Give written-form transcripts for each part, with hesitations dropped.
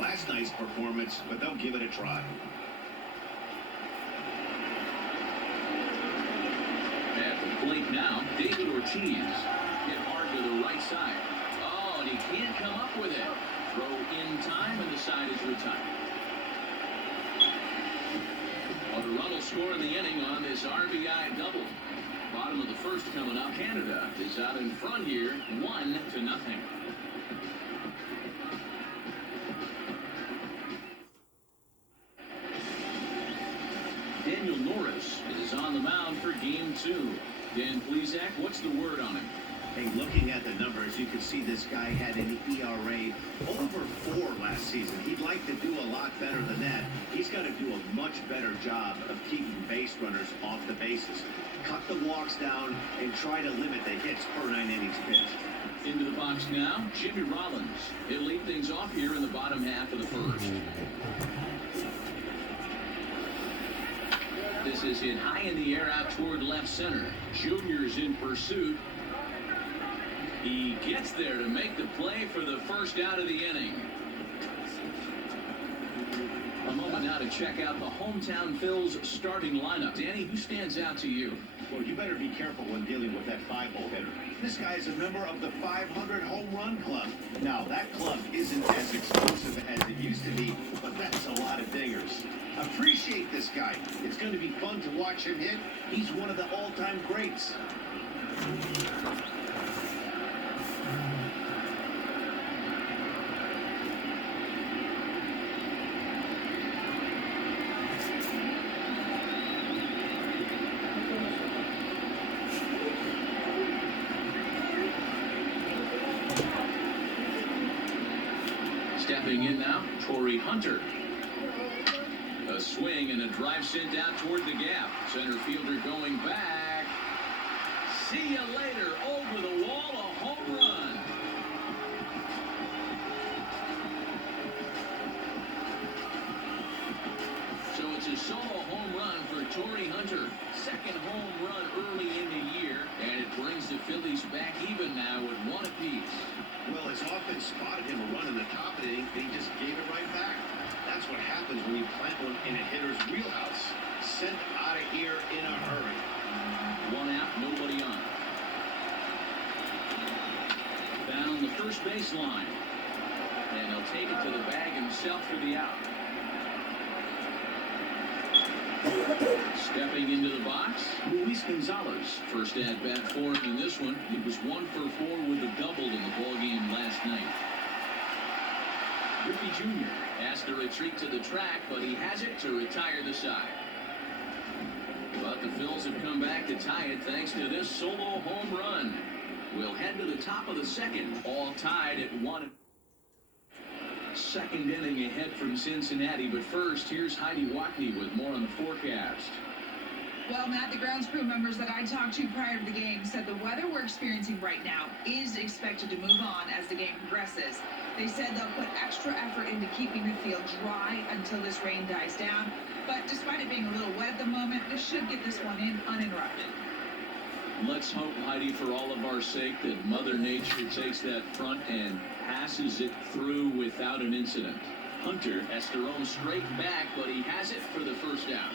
last night's performance, but they'll give it a try. At the plate now, David Ortiz. Hit hard to the right side. Oh, and he can't come up with it. Throw in time, and the side is retired. Well, the run will score in the inning on this RBI double. Bottom of the first coming up. Canada is out in front here, 1-0. Daniel Norris is on the mound for game 2. Dan Plesac, what's the word on him? Hey, looking at the numbers, you can see this guy had an ERA over 4 last season. He'd like to do a lot better than that. He's got to do a much better job of keeping base runners off the bases. Cut the walks down and try to limit the hits per 9 innings pitched. Into the box now, Jimmy Rollins. He'll lead things off here in the bottom half of the first. This is hit high in the air out toward left center. Junior's in pursuit. He gets there to make the play for the first out of the inning. A moment now to check out the hometown Phil's starting lineup. Danny, who stands out to you? Well, you better be careful when dealing with that 5-hole hitter. This guy is a member of the 500 home run club. Now, that club isn't as explosive as it used to be, but that's a lot of dingers. Appreciate this guy. It's going to be fun to watch him hit. He's one of the all-time greats. Stepping in now, Torrey Hunter. A swing and a drive sent out toward the gap. Center fielder going back. See you later. Over the wall, a home run. So it's a solo home run for Torrey Hunter. Second home run early in the year. And it brings the Phillies back even now with 1 apiece. Well, his offense spotted him a run in the top of the inning, and he just gave it right back. That's what happens when you plant one in a hitter's wheelhouse. Sent out of here in a hurry. 1 out, nobody on. Down the first baseline. And he'll take it to the bag himself for the out. Stepping into the box, Luis Gonzalez. First at bat for him in this one. He was 1 for 4 with a double in the ballgame last night. Griffey Jr. has to retreat to the track, but he has it to retire the side. But the Phils have come back to tie it thanks to this solo home run. We'll head to the top of the second, all tied at 1. Second inning ahead from Cincinnati, but first, here's Heidi Watney with more on the forecast. Well, Matt, the grounds crew members that I talked to prior to the game said the weather we're experiencing right now is expected to move on as the game progresses. They said they'll put extra effort into keeping the field dry until this rain dies down. But despite it being a little wet at the moment, this should get this one in uninterrupted. Let's hope, Heidi, for all of our sake, that Mother Nature takes that front and passes it through without an incident. Hunter has to roam straight back, but he has it for the first out.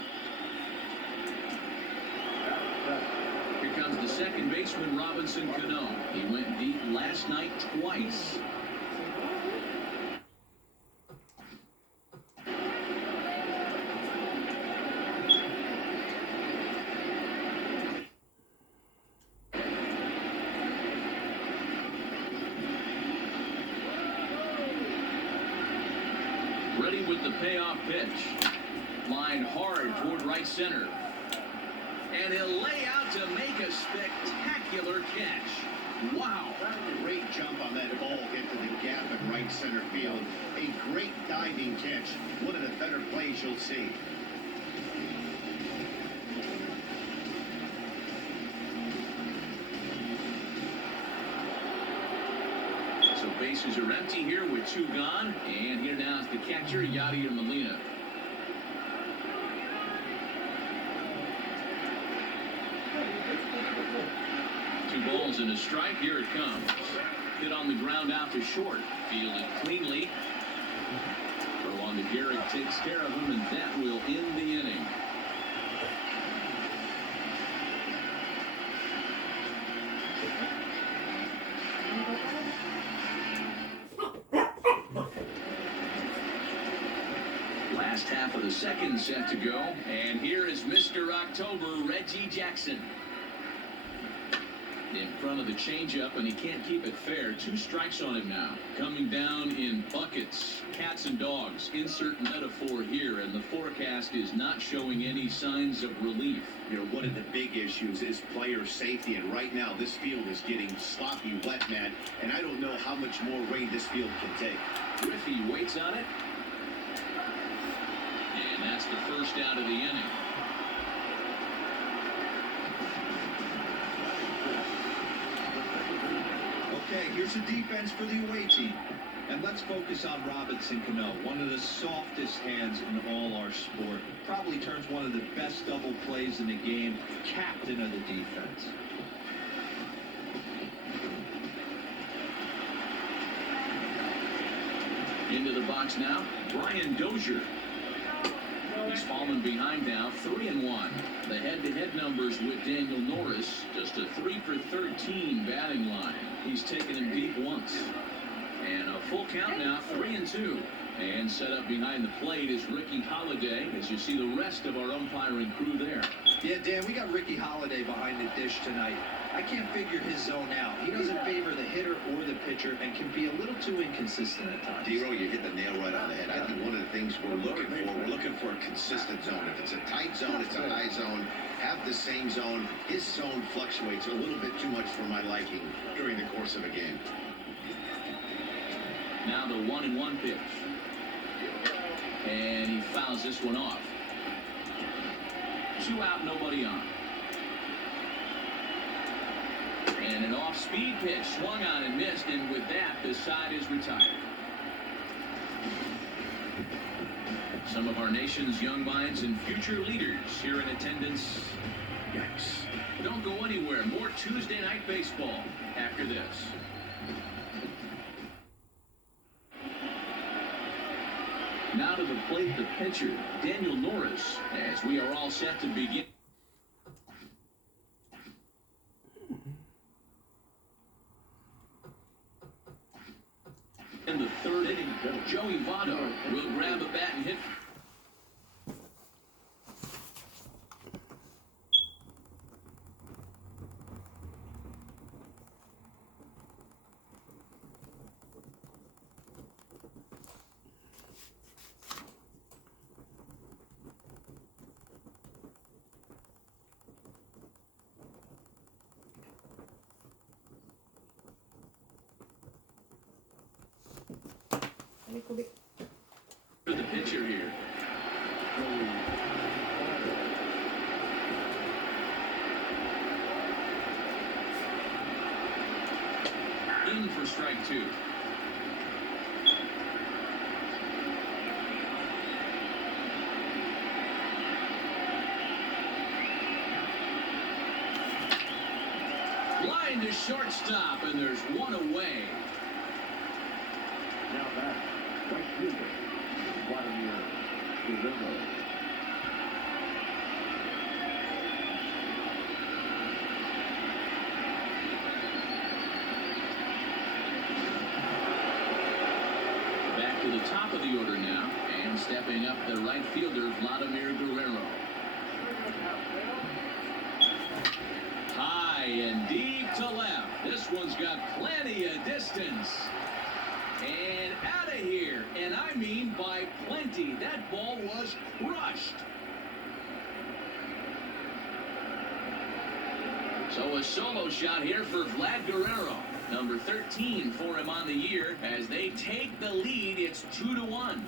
Here comes the second baseman, Robinson Cano. He went deep last night twice. Ready with the payoff pitch. Line hard toward right center. And he'll lay out to make a spectacular catch. Wow. Great jump on that ball into the gap in right center field. A great diving catch. One of the better plays you'll see. So bases are empty here with 2 gone. And here now is the catcher, Yadier Molina. Two balls and a strike. Here it comes. Hit on the ground out to short. Fielded cleanly. Throw on to Garrett takes care of him, and that will end the inning. Last half of the second set to go, and here is Mr. October, Reggie Jackson. In front of the changeup, and he can't keep it fair. 2 strikes on him now. Coming down in buckets, cats and dogs. Insert metaphor here, and the forecast is not showing any signs of relief. You know, one of the big issues is player safety, and right now this field is getting sloppy wet, man, and I don't know how much more rain this field can take. Griffey waits on it. And that's the first out of the inning. Okay, here's the defense for the away team. And let's focus on Robinson Cano, one of the softest hands in all our sport. Probably turns one of the best double plays in the game, captain of the defense. Into the box now, Brian Dozier. He's fallen behind now, 3-1. The head-to-head numbers with Daniel Norris, just a 3 for 13 batting line. He's taken him deep once. And a full count now, 3-2. And set up behind the plate is Ricky Holiday, as you see the rest of our umpiring crew there. Yeah, Dan, we got Ricky Holiday behind the dish tonight. I can't figure his zone out. He doesn't favor the hitter or the pitcher and can be a little too inconsistent at times. D-Row, you hit the nail right on the head. I think one of the things we're looking for a consistent zone. If it's a tight zone, it's a high zone. Have the same zone. His zone fluctuates a little bit too much for my liking during the course of a game. Now the 1-1 pitch. And he fouls this one off. 2 out, nobody on. And an off-speed pitch swung on and missed, and with that, the side is retired. Some of our nation's young minds and future leaders here in attendance. Yikes. Don't go anywhere. More Tuesday Night Baseball after this. Now to the plate, the pitcher, Daniel Norris, as we are all set to begin. In the third inning, Joey Votto will grab a bat and hit. For the pitcher here. In for strike 2. Line to shortstop, and there's one away. Now back, right fielder, Guerrero. Back to the top of the order now, and stepping up the right fielder, Vladimir Guerrero. High and deep to left. This one's got plenty of distance. And out of here, and I mean by plenty. That ball was crushed. So a solo shot here for Vlad Guerrero. Number 13 for him on the year. As they take the lead, it's 2-1.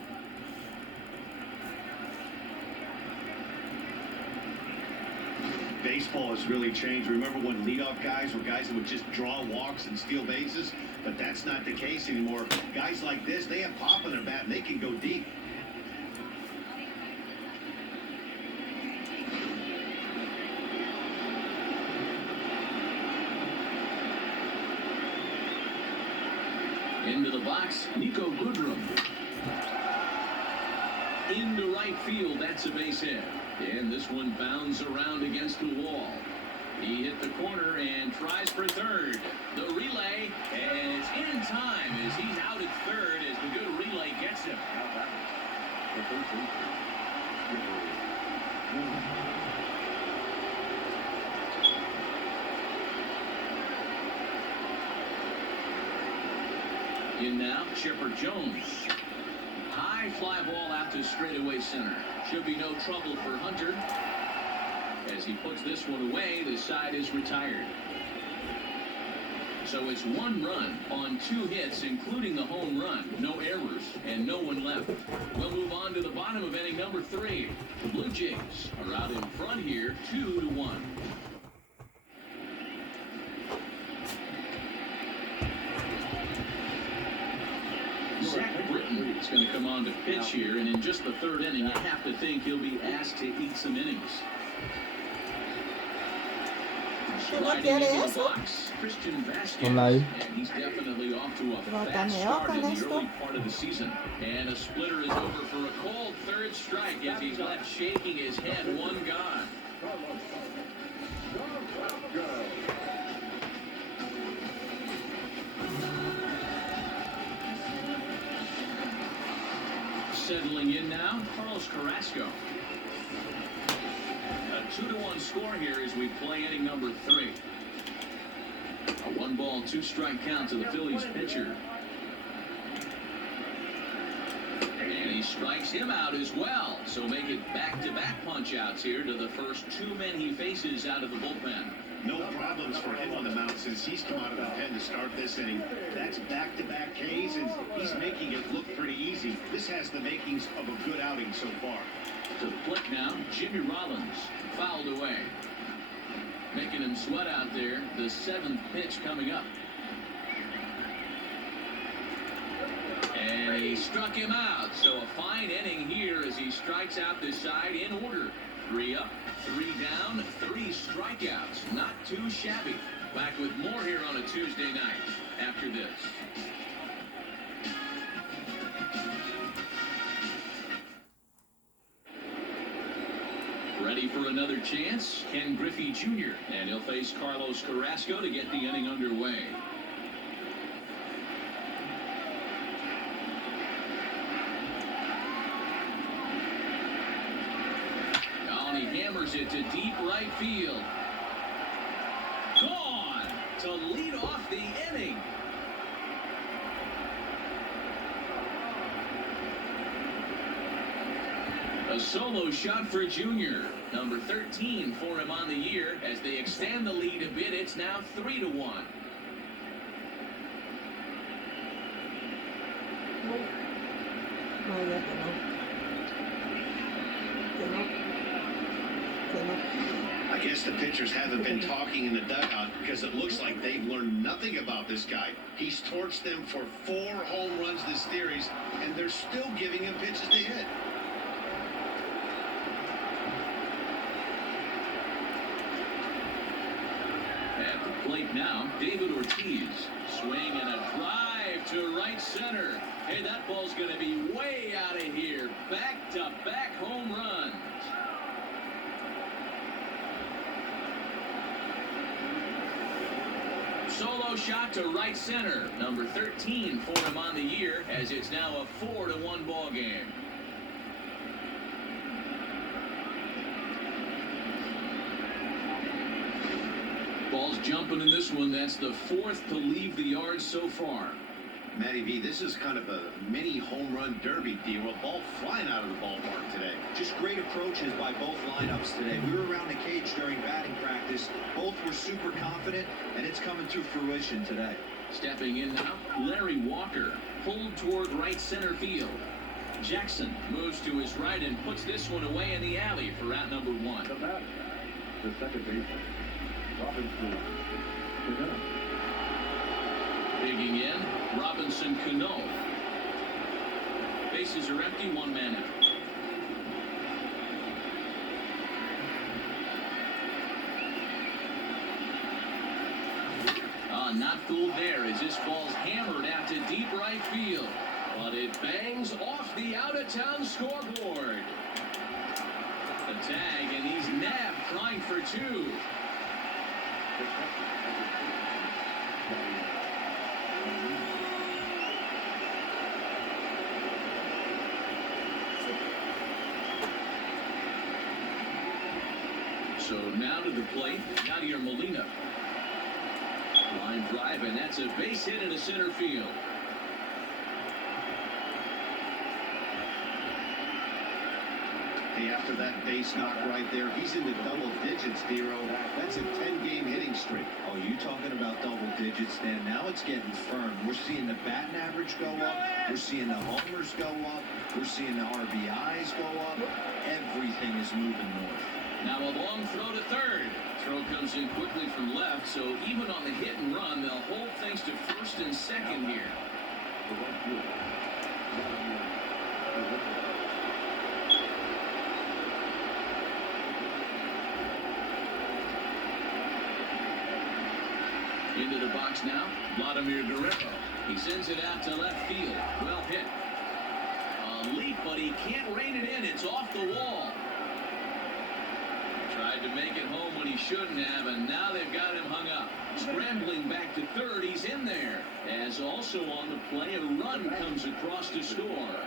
Baseball has really changed. Remember when leadoff guys were guys that would just draw walks and steal bases? But that's not the case anymore. Guys like this, they have pop in their bat and they can go deep. Into the box, Nico Goodrum. into right field. That's a base hit. And this one bounds around against the wall. He hit the corner and tries for third. The relay, and it's in time as he's out at third as the good relay gets him. In now, Chipper Jones. High fly ball out to straightaway center. Should be no trouble for Hunter. As he puts this one away, the side is retired. So it's 1 run on 2 hits, including the home run. No errors and no one left. We'll move on to the bottom of inning number 3. The Blue Jays are out in front here, 2-1. Zach Britton is going to come on to pitch here, and in just the 3rd inning, you have to think he'll be asked to eat some innings. Sliding into the box, Christian Vasquez, and he's definitely off to a fast start in the early part of the season. And a splitter is over for a cold 3rd strike as he's left shaking his head. 1 gone. Settling in now, Carlos Carrasco. A 2-1 score here as we play inning number 3. A 1-ball, 2-strike count to the Phillies pitcher. And he strikes him out as well. So make it back-to-back punch-outs here to the first 2 men he faces out of the bullpen. No problems for him on the mound since he's come out of the pen to start this inning. That's back-to-back Ks, and he's making it look pretty easy. This has the makings of a good outing so far. To the plate now, Jimmy Rollins fouled away. Making him sweat out there. The 7th pitch coming up. And he struck him out. So a fine inning here as he strikes out this side in order. 3 up, 3 down, 3 strikeouts. Not too shabby. Back with more here on a Tuesday night after this. Ready for another chance? Ken Griffey Jr. And he'll face Carlos Carrasco to get the inning underway. Hammers it to deep right field. Gone to lead off the inning. A solo shot for Junior. Number 13 for him on the year as they extend the lead a bit. It's now 3-1. I guess the pitchers haven't been talking in the dugout because it looks like they've learned nothing about this guy. He's torched them for 4 home runs this series, and they're still giving him pitches to hit. At the plate now, David Ortiz. Swing and a drive to right center. Hey, that ball's going to be way out of here. Back-to-back home runs. Solo shot to right center. Number 13 for him on the year as it's now a 4-1 ball game. Ball's jumping in this one. That's the 4th to leave the yard so far. Matty V, this is kind of a mini home run derby deal. A ball flying out of the ballpark today. Just great approaches by both lineups today. We were around the cage during batting practice. Both were super confident, and it's coming to fruition today. Stepping in now, Larry Walker pulled toward right center field. Jackson moves to his right and puts this one away in the alley for out number 1. The batter, the second baseman, Robinson Cano. Digging in, Robinson Cano. Bases are empty, 1 man out. Not fooled there as this ball's hammered out to deep right field. But it bangs off the out-of-town scoreboard. The tag, and he's nabbed trying for two. So now to the plate, Yadier Molina. Line drive, and that's a base hit into center field. Hey, after that base knock right there, he's in the double digits, Dero. That's a 10-game hitting streak. Oh, you talking about double digits, Dan? Now it's getting firm. We're seeing the batting average go up. We're seeing the homers go up. We're seeing the RBIs go up. Everything is moving north. Now a long throw to third. Throw comes in quickly from left, so even on the hit and run, they'll hold things to first and second here. Into the box now, Vladimir Guerrero. He sends it out to left field. Well hit. A leap, but he can't rein it in. It's off the wall. Tried to make it home when he shouldn't have, and now they've got him hung up. Scrambling back to third, he's in there. As also on the play, a run comes across to score.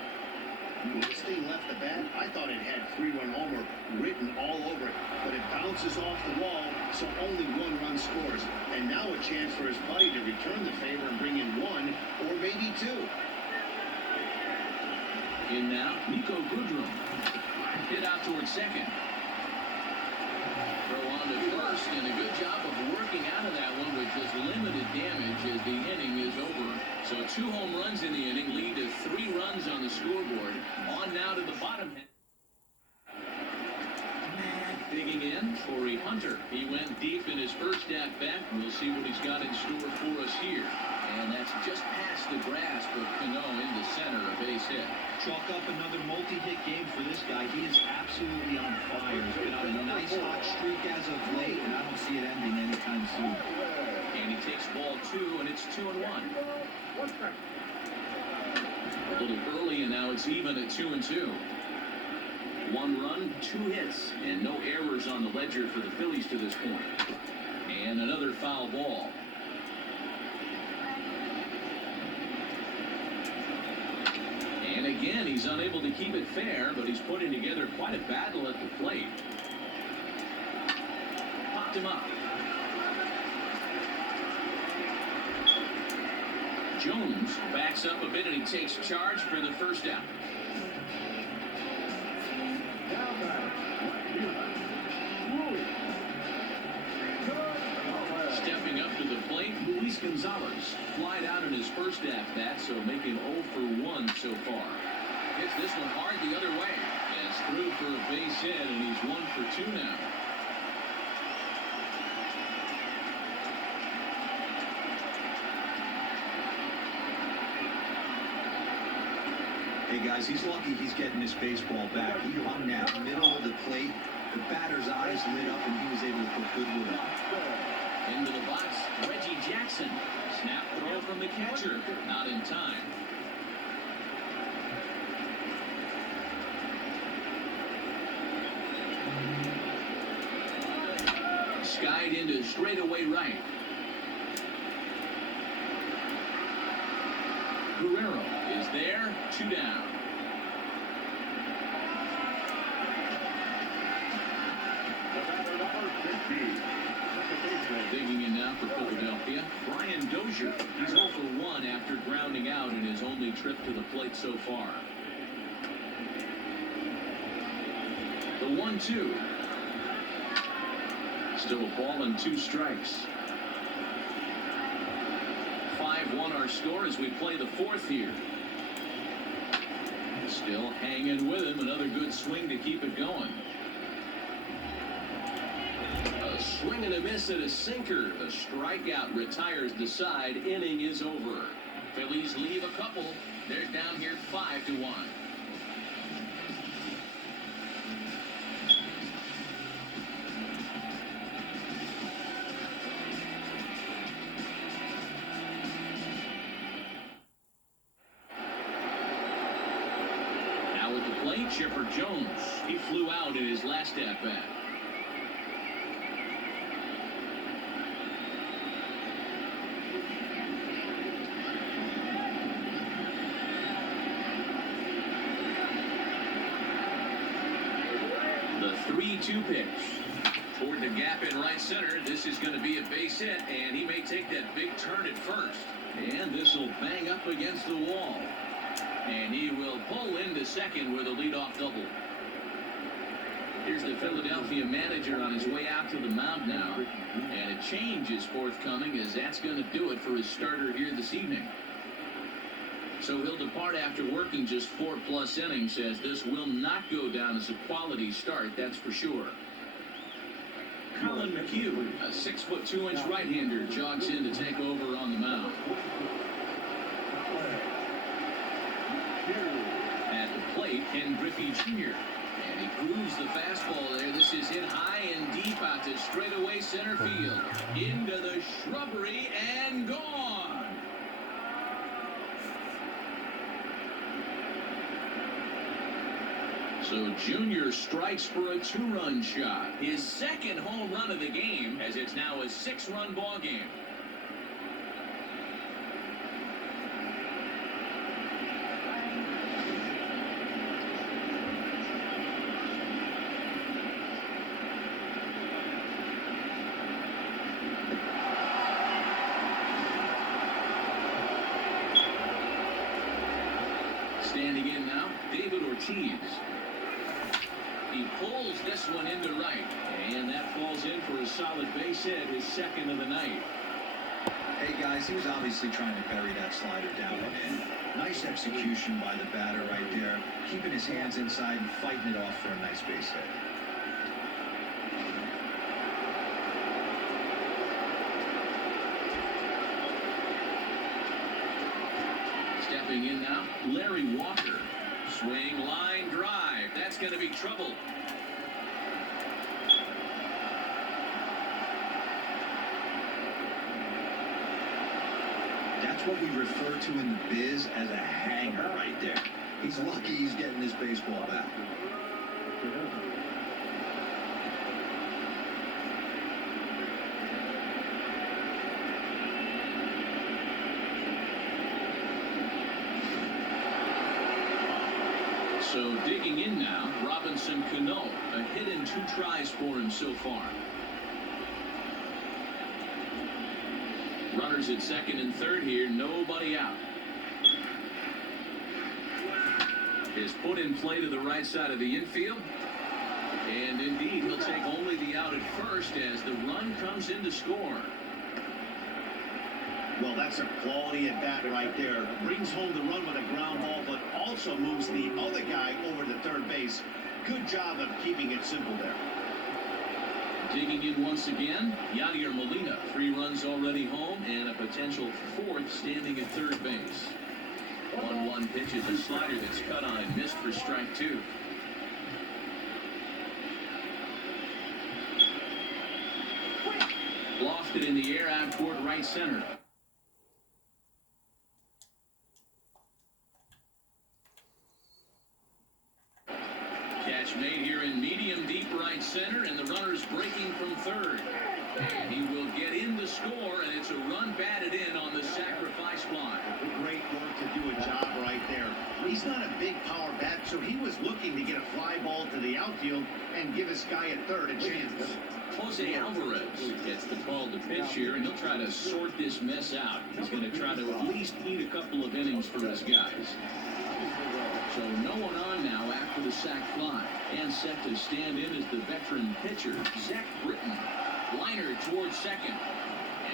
This thing left the bat, I thought it had 3-run homer written all over it, but it bounces off the wall, so only 1 run scores. And now a chance for his buddy to return the favor and bring in 1 or maybe 2. In now, Nico Goodrum. Hit out towards second. Throw on to first, and a good job of working out of that one with just limited damage as the inning is over. So 2 home runs in the inning lead to 3 runs on the scoreboard. On now to the bottom. Digging in, Torrey Hunter. He went deep in his first at-bat. We'll see what he's got in store for us here. And that's just past the grasp of Cano into center, a base hit. Chalk up another multi-hit game for this guy. He is absolutely on fire. He's been on a nice hot streak as of late, and I don't see it ending anytime soon. And he takes ball 2, and it's 2-1. A little early, and now it's even at 2-2. 1 run, 2 hits, and no errors on the ledger for the Phillies to this point. And another foul ball. And again, he's unable to keep it fair, but he's putting together quite a battle at the plate. Popped him up. Jones backs up a bit, and he takes charge for the first out. Stepping up to the plate, Luis Gonzalez flied out in his first at-bat, so making 0 for 1 so far. Hits this one hard the other way. And it's through for a base hit, and he's 1 for 2 now. Hey guys, he's lucky he's getting this baseball back. He hung that middle of the plate. The batter's eyes lit up, and he was able to put good wood on. Into the box, Reggie Jackson. Snap throw from the catcher. Not in time. Skied into straightaway right. Guerrero is there, 2 down. Digging in now for Philadelphia, Brian Dozier. He's 0 for 1 after grounding out in his only trip to the plate so far. The 1-2. Still a ball and 2 strikes. 5-1 our score as we play the 4th here. Still hanging with him. Another good swing to keep it going. A swing and a miss at a sinker. The strikeout retires the side. Inning is over. Phillies leave a couple. They're down here 5-1. Chipper Jones. He flew out in his last at-bat. The 3-2 pitch. Toward the gap in right center. This is going to be a base hit, and he may take that big turn at first. And this will bang up against the wall. And he will pull into second with a leadoff double. Here's the Philadelphia manager on his way out to the mound now. And a change is forthcoming, as that's going to do it for his starter here this evening. So he'll depart after working just 4+ innings, as this will not go down as a quality start, that's for sure. Colin McHugh, a 6'2" right-hander, jogs in to take over on the mound. At the plate, Ken Griffey Jr. And he grooves the fastball there. This is hit high and deep out to straightaway center field. Into the shrubbery and gone. So Junior strikes for a 2-run shot. His second home run of the game, as it's now a 6-run ball game. Standing in now, David Ortiz. He pulls this one into right, and that falls in for a solid base hit, his second of the night. Hey guys, he was obviously trying to bury that slider down and in. Nice execution by the batter right there, keeping his hands inside and fighting it off for a nice base hit. Stepping in now, Larry Walker. Swing, line, drive. That's going to be trouble. That's what we refer to in the biz as a hanger right there. He's lucky he's getting this baseball back. So digging in now, Robinson Cano. A hit and 2 tries for him so far. Runners at second and third here, nobody out. Is put in play to the right side of the infield. And indeed, he'll take only the out at first as the run comes in to score. Well, that's a quality at bat right there. Brings home the run with a ground ball, but also moves the other guy over to third base. Good job of keeping it simple there. Digging in once again, Yadier Molina. 3 runs already home and a potential 4th standing at third base. 1-1 pitch is a slider that's cut on and missed for strike 2. Lofted in the air out toward right center. Catch made here in medium deep right center, and the runner's breaking from third. And he will get in to score, and it's a run batted in on the sacrifice fly. Great work to do a job right there. He's not a big power bat, so he was looking to get a fly ball to the outfield and give his guy at third a chance. Jose Alvarez gets the call to pitch here, and he'll try to sort this mess out. He's going to try to at least eat a couple of innings for his guys. So no one on now after the sac fly. And set to stand in as the veteran pitcher, Zach Britton. Liner towards second.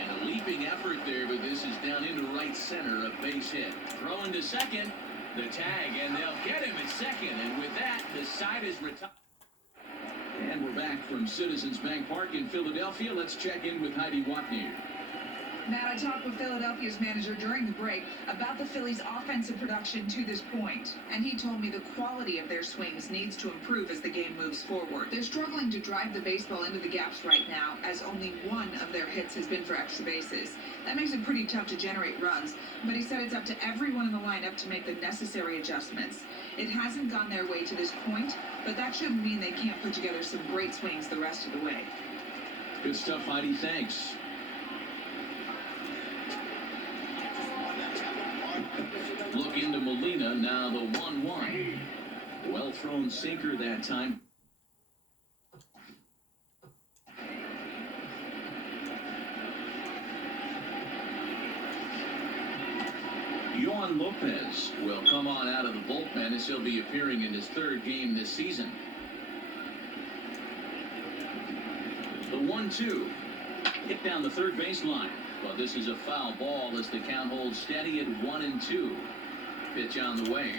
And a leaping effort there, but this is down into right center, a base hit. Throw into second, the tag, and they'll get him at second. And with that, the side is retired. And we're back from Citizens Bank Park in Philadelphia. Let's check in with Heidi Watney. Matt, I talked with Philadelphia's manager during the break about the Phillies' offensive production to this point, and he told me the quality of their swings needs to improve as the game moves forward. They're struggling to drive the baseball into the gaps right now, as only one of their hits has been for extra bases. That makes it pretty tough to generate runs, but he said it's up to everyone in the lineup to make the necessary adjustments. It hasn't gone their way to this point, but that shouldn't mean they can't put together some great swings the rest of the way. Good stuff, Heidi. Thanks. Look into Molina, now the 1-1. Well thrown sinker that time. Yohan Lopez will come on out of the bullpen as he'll be appearing in his third game this season. The 1-2. Hit down the third baseline. But this is a foul ball as the count holds steady at 1-2. Pitch on the way.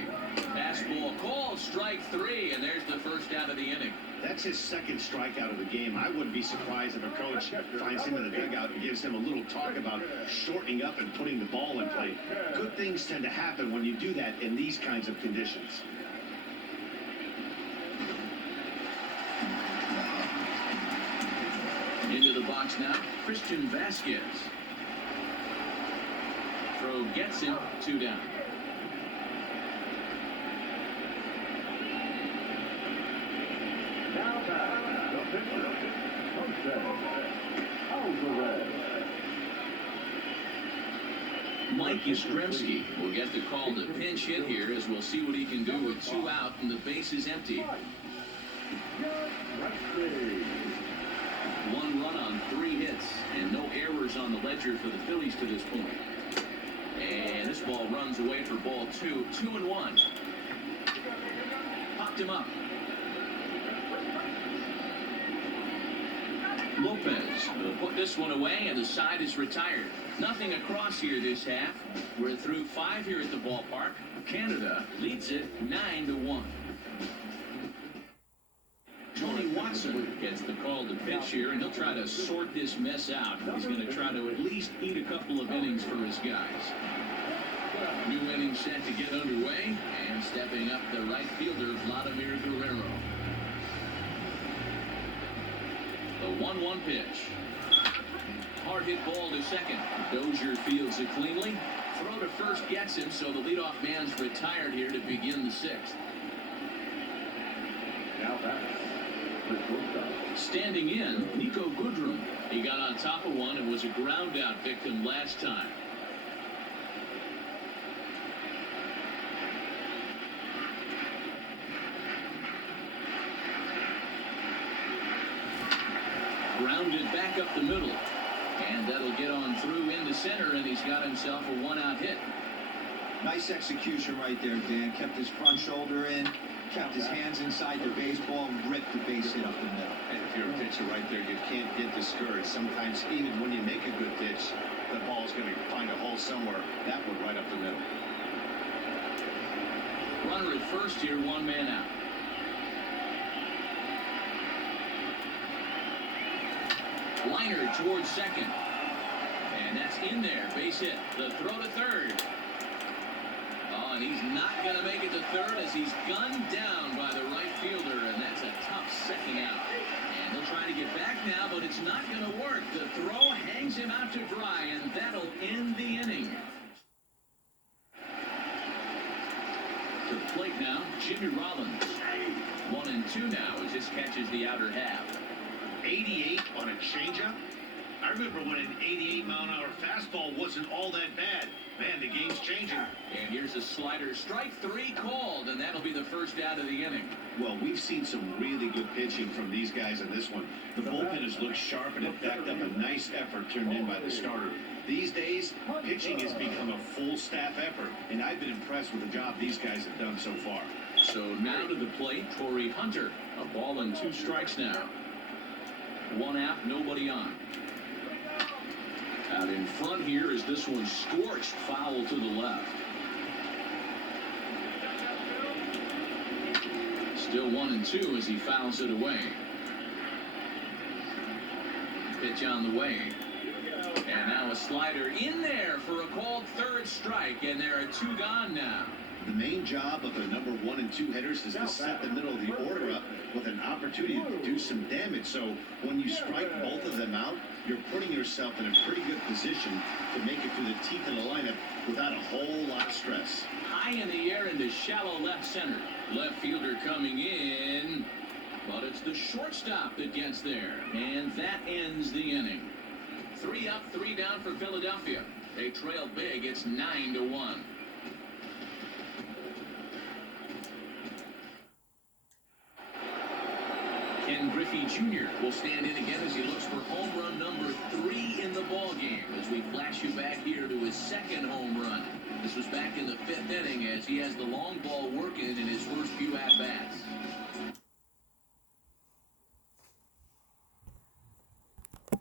Fastball called, strike three, and there's the first out of the inning. That's his second strikeout of the game. I wouldn't be surprised if a coach finds him in the dugout and gives him a little talk about shortening up and putting the ball in play. Good things tend to happen when you do that in these kinds of conditions. Into the box now, Christian Vasquez. Throw gets him, 2 down. Now back, the pitcher, Mike Yastrzemski will get the call to pinch hit here, as we'll see what he can do with 2 out and the base is empty. 1 run on 3 hits and no errors on the ledger for the Phillies to this point. And this ball runs away for ball 2. 2-1. Popped him up. Lopez will put this one away, and the side is retired. Nothing across here this half. We're through 5 here at the ballpark. Canada leads it 9-1. Tony Watson gets the call to pitch here, and he'll try to sort this mess out. He's going to try to at least eat a couple of innings for his guys. New inning set to get underway, and stepping up the right fielder, Vladimir Guerrero. The 1-1 pitch. Hard hit ball to second. Dozier fields it cleanly. Throw to first gets him, so the leadoff man's retired here to begin the 6th. Now back. Standing in, Nico Goodrum. He got on top of one and was a ground out victim last time. Grounded back up the middle. And that'll get on through into center, and he's got himself a 1-out hit. Nice execution right there, Dan. Kept his front shoulder in, kept his hands inside the baseball, and ripped the base hit up the middle. And if you're a pitcher right there, you can't get discouraged. Sometimes, even when you make a good pitch, the ball's going to find a hole somewhere. That one right up the middle. Runner at first here, 1 man out. Liner towards second. And that's in there. Base hit. The throw to third. Oh, and he's not going to make it to third as he's gunned down by the right fielder, and that's a tough second out. And he'll try to get back now, but it's not going to work. The throw hangs him out to dry, and that'll end the inning. To the plate now, Jimmy Rollins. 1-2 now as this catches the outer half. 88 on a changeup? I remember when an 88-mile-an-hour fastball wasn't all that bad. Man, the game's changing. And here's a slider. Strike 3 called, and that'll be the first out of the inning. Well, we've seen some really good pitching from these guys in this one. The bullpen has looked sharp, and it backed up a nice effort turned in by the starter. These days, pitching has become a full-staff effort, and I've been impressed with the job these guys have done so far. So now to the plate, Torrey Hunter. A ball and 2 strikes now. 1 out, nobody on. Out in front here is this one scorched, foul to the left. Still 1-2 as he fouls it away. Pitch on the way. And now a slider in there for a called third strike, and there are 2 gone now. The main job of the number 1 and 2 hitters is to set the middle of the order up with an opportunity to do some damage. So when you strike both of them out, you're putting yourself in a pretty good position to make it through the teeth of the lineup without a whole lot of stress. High in the air into shallow left center. Left fielder coming in, but it's the shortstop that gets there, and that ends the inning. 3 up, 3 down for Philadelphia. They trail big. It's 9-1. Ken Griffey Jr. will stand in again as he looks for home run number 3 in the ballgame as we flash you back here to his 2nd home run. This was back in the 5th inning as he has the long ball working in his first few at-bats.